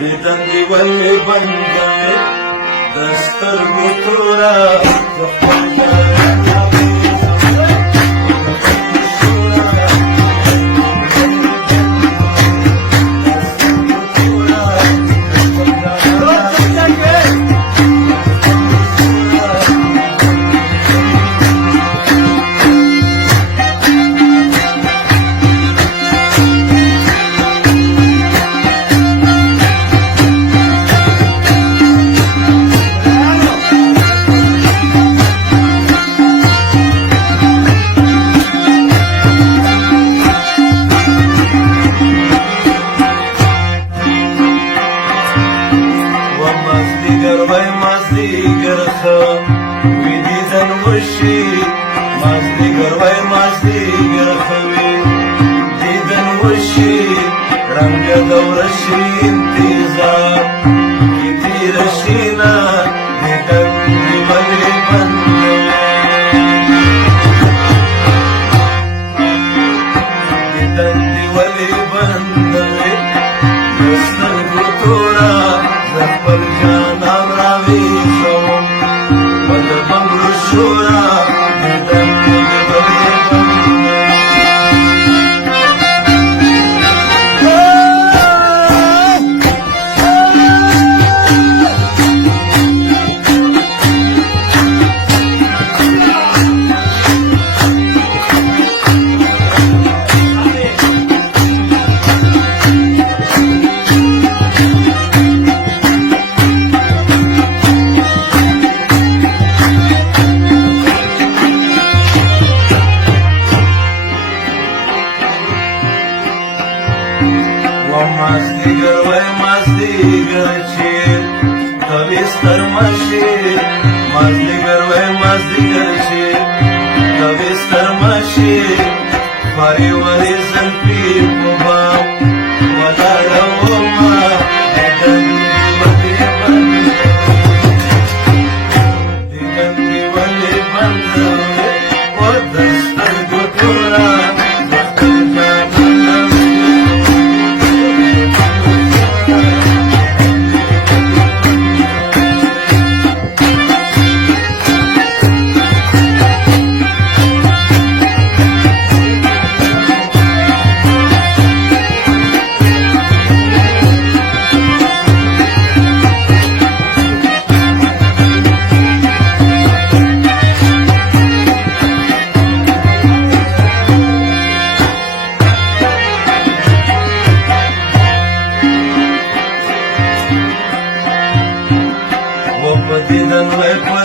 دیدن دی ولې بندوي د سترګو توره د خپل مازدیګر ښه وي دیدن وشي مازدیګر وای مازدیګر ښه وي دیدن وشي ړنګه دوره شي انتظار کې تېره شي نه دیدن دې ولې بندوي دیدن دې ولې بندوي د سترګو توره زه خپل جانان راویښوم په د بنګړو شوره دیدن دې ولې بندوي مازدیګر وای مازدیګر چې کوي سترمشي مازدیګر وای مازدیګر چې کوي سترمشي خوري وري زلفي په بام ولاړه ومه دیدن دې ولې بندوي و د سترګو توره دیدن وای په